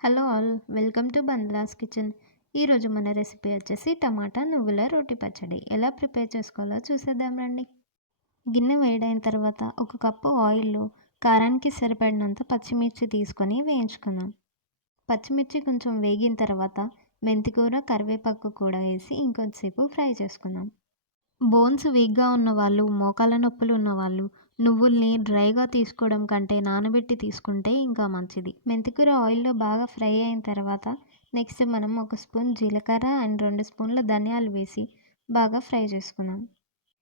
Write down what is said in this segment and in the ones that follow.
Hello all, welcome to Bandla's kitchen. ఈరోజు మన recipe వచ్చేసి టమాటా నువ్వుల రోటి పచ్చడి. ఎలా ప్రిపేర్ చేసుకోవాలో చూసేద్దాం రండి. గిన్నె వేడైన తర్వాత ఒక కప్పు ఆయిల్లో కారానికి సరిపడినంత పచ్చిమిర్చి తీసుకొని వేయించుకుందాం. పచ్చిమిర్చి కొంచెం వేగిన తర్వాత మెంతికూర, కరివేపాకు కూడా వేసి ఇంకొంచెంసేపు ఫ్రై చేసుకుందాం. బోన్స్ వీక్‌గా ఉన్నవాళ్ళు, మోకాళ్ళ నొప్పులు ఉన్నవాళ్ళు నువ్వుల్ని డ్రైగా తీసుకోవడం కంటే నానబెట్టి తీసుకుంటే ఇంకా మంచిది. మెంతికూర ఆయిల్‌లో బాగా ఫ్రై అయిన తర్వాత నెక్స్ట్ మనం ఒక స్పూన్ జీలకర్ర అండ్ 2 స్పూన్ల ధనియాలు వేసి బాగా ఫ్రై చేసుకుందాం.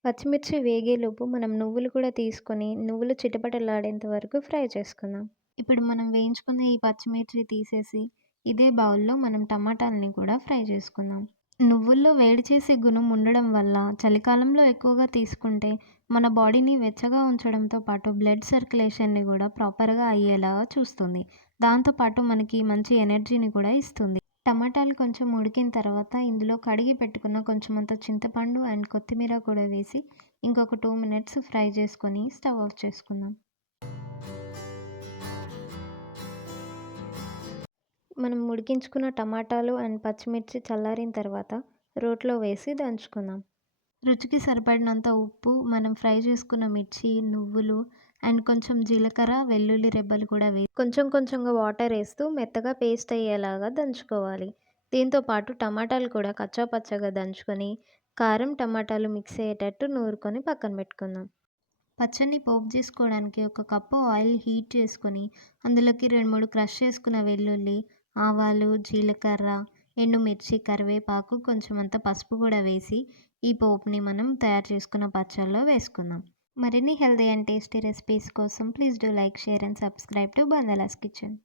పచ్చిమిర్చి వేగేలోపు మనం నువ్వులు కూడా తీసుకొని నువ్వులు చిటపటలాడేంత వరకు ఫ్రై చేసుకుందాం. ఇప్పుడు మనం వేయించుకున్న ఈ పచ్చిమిర్చి తీసేసి ఇదే బౌల్‌లో మనం టమాటాలని కూడా ఫ్రై చేసుకుందాం. నువ్వుల్లో వేడి చేసే గుణం ఉండడం వల్ల చలికాలంలో ఎక్కువగా తీసుకుంటే మన బాడీని వెచ్చగా ఉంచడంతో పాటు బ్లడ్ సర్క్యులేషన్ని కూడా ప్రాపర్‌గా అయ్యేలాగా చూస్తుంది. దాంతోపాటు మనకి మంచి ఎనర్జీని కూడా ఇస్తుంది. టమాటాలు కొంచెం ఉడికిన తర్వాత ఇందులో కడిగి పెట్టుకున్న కొంచెమంత చింతపండు అండ్ కొత్తిమీర కూడా వేసి ఇంకొక 2 మినిట్స్ ఫ్రై చేసుకొని స్టవ్ ఆఫ్ చేసుకుందాం. మనం ఉడికించుకున్న టమాటాలు అండ్ పచ్చిమిర్చి చల్లారిన తర్వాత రోట్లో వేసి దంచుకుందాం. రుచికి సరిపడినంత ఉప్పు, మనం ఫ్రై చేసుకున్న మిర్చి, నువ్వులు అండ్ కొంచెం జీలకర్ర, వెల్లుల్లి రెబ్బలు కూడా వేసి కొంచెం కొంచెంగా వాటర్ వేస్తూ మెత్తగా పేస్ట్ అయ్యేలాగా దంచుకోవాలి. దీంతో పాటు టమాటాలు కూడా కచ్చా పచ్చగా దంచుకొని కారం, టమాటాలు మిక్స్ అయ్యేటట్టు నూరుకొని పక్కన పెట్టుకుందాం. పచ్చడిని పోపు చేసుకోవడానికి ఒక కప్పు ఆయిల్ హీట్ చేసుకొని అందులోకి 2, 3 క్రష్ చేసుకున్న వెల్లుల్లి, ఆవాలు, జీలకర్ర, ఎండుమిర్చి, కరివేపాకు, కొంచెమంత పసుపు కూడా వేసి ఈ పోపుని మనం తయారు చేసుకున్న పచ్చడిలో వేసుకుందాం. మరిన్ని హెల్తీ అండ్ టేస్టీ రెసిపీస్ కోసం please do like, share and subscribe to Bandla's kitchen.